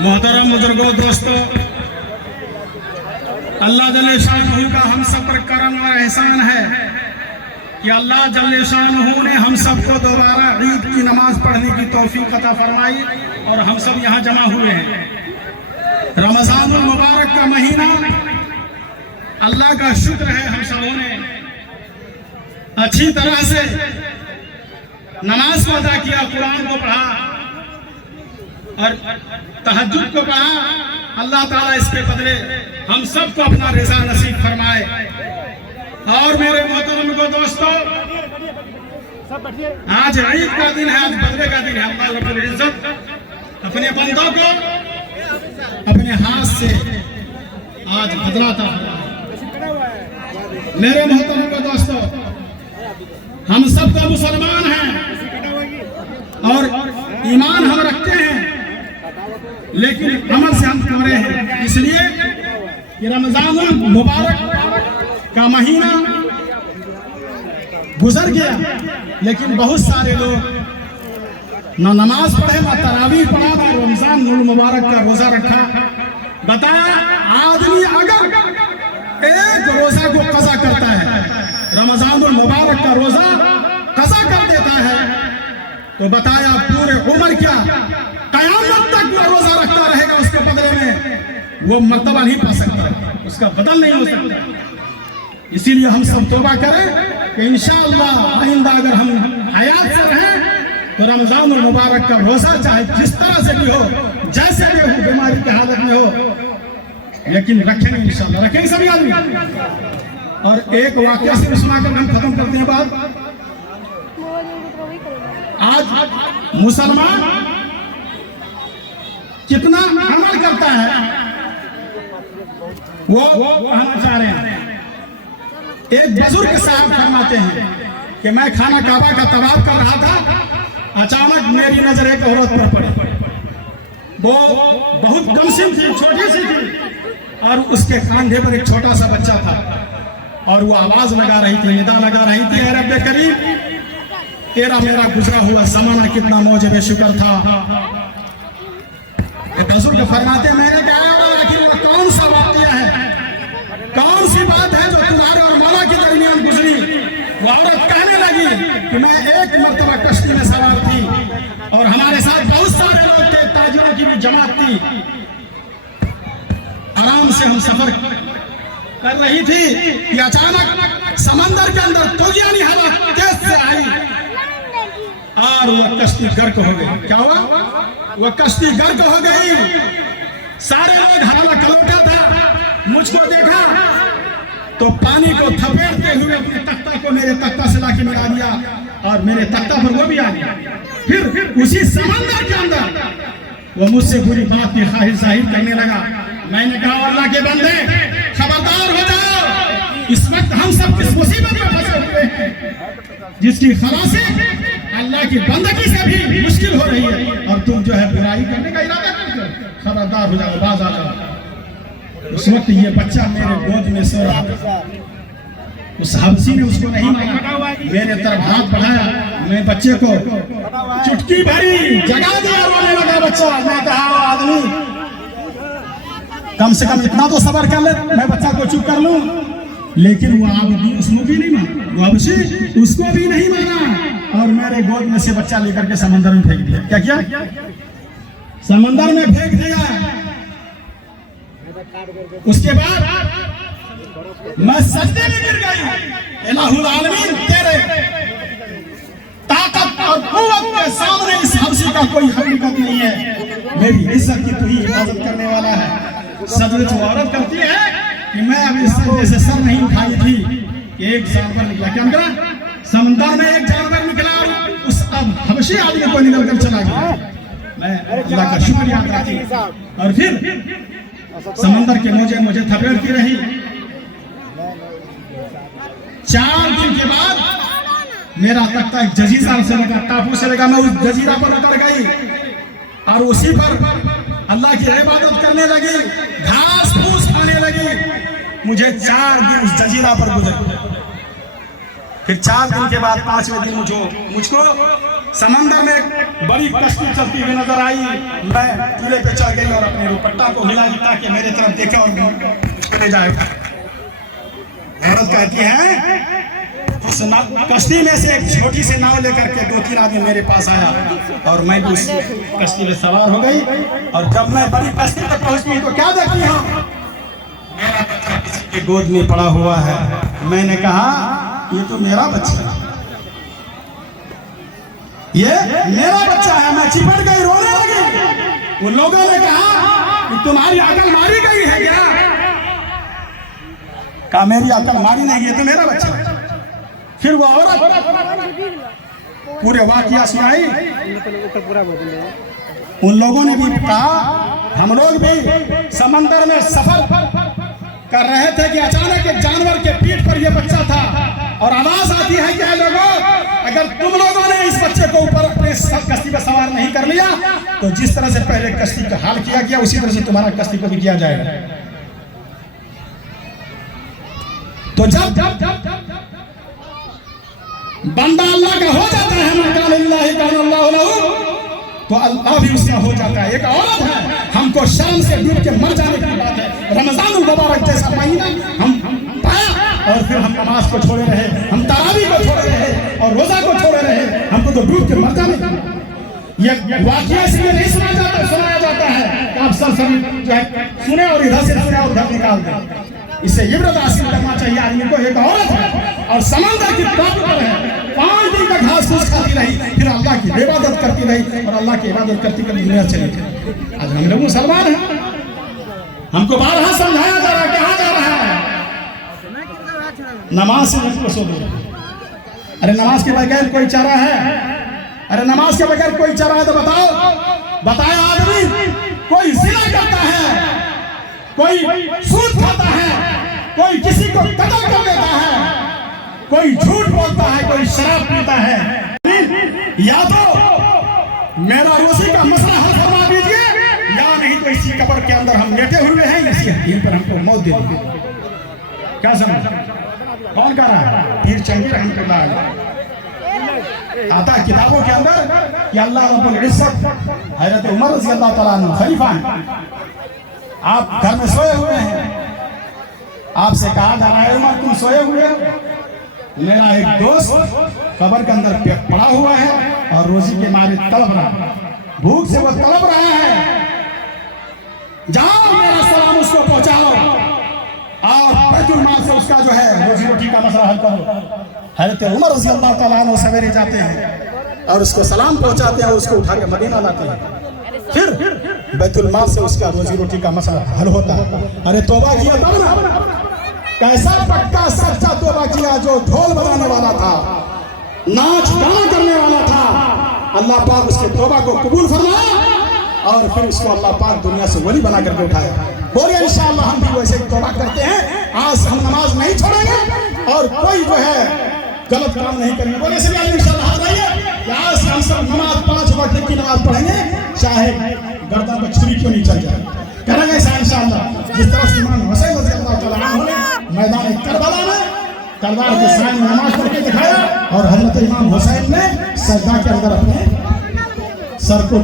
मोहतरम बुजुर्गों, दोस्तों, अल्लाह जल्ले शानहू का हम सब पर करम और एहसान है कि अल्लाह जल्ले शानहू ने हम सबको दोबारा ईद की नमाज पढ़ने की तौफीक अता फरमाई और हम सब यहाँ जमा हुए हैं। रमज़ानुल मुबारक का महीना, अल्लाह का शुक्र है हम सबों ने अच्छी तरह से नमाज को अदा किया, कुरान को पढ़ा और तहज्जुद को पढ़ा। अल्लाह ताला इसके बदले हम सबको अपना रिज़ा नसीब फरमाए। और मेरे मोहतरम को दोस्तों, आज ईद का दिन है, आज बदले का दिन है। अल्लाह रब्बुल इज्जत अपने बंदों को अपने हाथ से आज बदलाता है। मेरे मोहतरम को दोस्तों, हम सब तो मुसलमान हैं और ईमान हम रखते हैं, लेकिन अमल से हम कमरे हैं। इसलिए कि रमज़ानुल मुबारक का महीना गुजर गया, लेकिन बहुत सारे लोग ना नमाज पढ़े, ना तरावीह पढ़ा, ना रमज़ानुल मुबारक का रोजा रखा। बताया, आदमी अगर एक रोजा को कज़ा करता है, रमज़ानुल मुबारक का रोजा कज़ा कर देता है, तो बताया पूरे उम्र क्या कयामत तक वो रोजा रखता रहेगा, उसके बदले में वो मर्तबा नहीं पा सकता, उसका बदल नहीं हो सकता। इसीलिए हम सब तौबा करें कि इंशाअल्लाह आइंदा अगर हम हयात से रहें तो रमज़ानुल मुबारक का रोजा चाहे जिस तरह से भी हो, जैसे भी हो, बीमारी की हालत में हो, लेकिन रखेंगे इंशाअल्लाह, रखेंगे सभी आदमी। और एक वाकया से सुनाकर हम खत्म करते हैं बात। आज मुसलमान कितना अमल करता है वो कहना चाह रहे हैं। एक बुजुर्ग साहब फरमाते हैं कि मैं खाना काबा का तवाफ कर रहा था, अचानक मेरी नजर एक औरत पर पड़ी। वो बहुत कमसिन थी, छोटी सी थी, और उसके कंधे पर एक छोटा सा बच्चा था और वो आवाज लगा रही थी, निदा लगा रही थी, ऐ रब्बे करीम, तेरा मेरा गुजरा हुआ जमाना कितना मौजब शुक्र था। बुजुर्ग फरमाते, मैंने कहा आखिर वो कौन सा वाक़या है, कौन सी बात है जो तुम्हारे और मौला के दरमियान गुजरी। वो औरत कहने लगी कि मैं एक मर्तबा कश्ती में सवार थी और हमारे साथ बहुत सारे लोग थे, ताजिरों की भी जमात थी। आराम से हम सफर कर रही थी कि अचानक समंदर के अंदर तूफानी हवा तेज से आई और वह कश्ती गर्क हो गई। क्या हुआ? वह कश्ती गर्क हो गई। सारे लोग हवा कलौटा था, मुझको देखा तो पानी को थपेटते हुए अपने तख्ता को मेरे तख्ता से लाके मिला दिया और मेरे तख्ता पर वो भी आ गया। फिर उसी समंदर के अंदर वो मुझसे बुरी बात की ख्वाहिश जाहिर करने लगा। मैंने कहा, अल्लाह के बंदे खबरदार हो जाओ, इस वक्त हम सब किस मुसीबत में फंसे हुए हैं जिसकी खलासी अल्लाह की बंदगी से भी मुश्किल हो रही है, और तुम जो है बुराई करने का इरादा करते हो, खबरदार हो जाओ, बाज आ जाओ। उस वक्त ये बच्चा मेरे गोद में सो रहा था। उस हबसी ने उसको नहीं मारा, मेरे तरफ हाथ बढ़ाया, मैं बच्चे को चुटकी भरी जगा दिया, रोने लगा बच्चा। मैं कहा, आदमी कम से कम इतना तो सब्र कर ले, मैं बच्चा को चुप कर लूं। लेकिन वो आदमी उसको भी नहीं मारा, वो हबसी उसको भी नहीं मारा और मेरे गोद में से बच्चा लेकर के समंदर में फेंक दिया। क्या किया? समंदर में फेंक दिया। उसके बाद मैं सजदे में गिर गई। इलाहुल आलमीन, तेरे ताकत और कुव्वत के सामने इस हबसी का कोई हकीकत नहीं है। मेरी इज्जत की तू ही हिफाजत करने वाला है। सजदे जो औरत करती है कि मैं अभी सजदे से सर नहीं उठाई थी कि एक जानवर निकला। क्या निकला? समंदर में एक जानवर निकला, उस अब हबशी आदमी को निकल कर चला गया। मैं अल्लाह का शुक्रिया अदा किया और फिर समंदर के मुझे थपेटती रही। 4 दिन के बाद मेरा तख्ता एक जजीरा से लगा, टापू से लगा। मैं उस जजीरा पर उतर गई और उसी पर अल्लाह की इबादत करने लगी, घास फूस खाने लगी। मुझे 4 दिन उस जजीरा पर गुजरे। फिर 4 दिन के बाद 5वें दिन मुझको समंदर में एक बड़ी कश्ती चलती हुई नजर आई। मैं टीले पे चढ़ गई और अपने रुपट्टा को हिलाई ताकि मेरे तरफ देखे और ले जाए। औरत कहती है उस कश्ती में से एक छोटी सी नाव लेकर के 2-3 आदमी मेरे पास आया और मैं भी उस कश्ती में सवार हो गई। और जब मैं बड़ी कश्ती तक पहुंची तो क्या देखती हूँ, मेरा बच्चा किसी के गोद में पड़ा हुआ है। मैंने कहा ये तो मेरा बच्चा है, ये मेरा बच्चा है। मैं चिपट गई, रोने लगी। उन लोगों ने कहा कि तुम्हारी अकल मारी गई है क्या? कहा मेरी अकल मारी नहीं, ये तो मेरा बच्चा है। फिर वो औरत पूरे वाकया सुनाई। उन लोगों ने भी कहा हम लोग भी समंदर में सफर कर रहे थे कि अचानक एक जानवर के पीठ पर यह बच्चा था और आवाज आती है कि लोगों, अगर तुम लोगों ने इस बच्चे को ऊपर अपने कश्ती पर सवार नहीं कर लिया तो जिस तरह से पहले कश्ती का हाल किया गया उसी तरह से तुम्हारा कश्ती को भी किया जाएगा। तो जब बंदा अल्लाह का हो जाता है तो अल्लाह भी उसका हो जाता है। एक औरत है, हमको शर्म से डूब के मर जाने की बात है। रमजानुल मुबारक जैसा महीना हम पाया और फिर हम नमाज को छोड़े रहे, हम तरावी को छोड़े रहे और रोजा को छोड़े रहे, हमको तो डूब के मर जाने। ये वाकया इसलिए नहीं सुनाया जाता है कि आप सब जो है सुने और इधर से सुने और उधर निकाल दें। इससे इब्रत हासिल करना चाहिए आदमी को। एक औरत है और समंदर की तट पर है, 5 दिन तक घास फूस खाती रही, फिर अल्लाह की इबादत करती रही और अल्लाह की इबादत करती करती दुनिया चली गई। आज हम लोग मुसलमान हैं, हमको बारहा समझाया जा रहा है कहाँ जा रहा है, नमाज से मुझको सो दो। अरे नमाज के बगैर कोई चारा है? अरे नमाज के बगैर कोई चारा है तो बताया आदमी कोई जिना करता है, कोई सूद खाता है, कोई किसी को कत्ल कर देता है, कोई झूठ बोलता है, कोई शराब पीता है। या तो मेरा रोजी का मसला हल करवा दीजिए या नहीं तो इसी कब्र के अंदर हम लेटे हुए हैं, इसी हकीम पर हमको मौत दे दीजिए। क्या समझ? कौन कह रहा है? पीर चंगी रहमतुल्लाह आता किताबों के अंदर कि अल्लाह रब्बुल इज्जत हजरत उमर रज़ी अल्लाह तआला अन्हु खलीफा हैं, आप घर में सोए हुए हैं, आपसे कहा जा रहा है उमर तुम सोए हुए हो, मेरा एक दोस्त कब्र के अंदर पड़ा हुआ है और रोजी के मारे तड़प रहा है, भूख से वो तड़प रहा है, जाओ मेरा सलाम उसको पहुंचाओ और बैतुल माल से उसका जो है रोजी रोटी का मसला हल करो। हज़रत उमर रज़ी अल्लाह तआला अन्हु सवेरे जाते हैं और उसको सलाम पहुंचाते हैं, उसको उठा के मदीना लाते हैं, फिर बैतुल माल से उसका रोजी रोटी का मसला हल होता है। अरे तौबा किया तब ना, कैसा पक्का सच्चा तौबा किया जो ढोल बजाने वाला था, नाच गाना करने वाला था। अल्लाह पाक उसके तौबा को कबूल फरमाया और फिर उसको अल्लाह पाक दुनिया से वली बना करके उठाया। बोलिए इंशाअल्लाह हम भी वैसे ही तौबा करते हैं। आज हम नमाज नहीं छोड़ेंगे और कोई जो है गलत काम नहीं करेंगे। बोले से इंशाअल्लाह हाथ आइए, आज हम सब नमाज 5 वक्त की नमाज पढ़ेंगे, चाहे गर्दन पर छुरी क्यों नहीं चल जाए, करेंगे ऐसा इंशाअल्लाह। जिस तरह से इमाम हुसैन रज़ी अल्लाह तआला अन्हु ने मैदान करबला में तलवार के सामने नमाज पढ़ के दिखाया और हजरत इमाम हुसैन ने सजदा के अंदर अपने सर को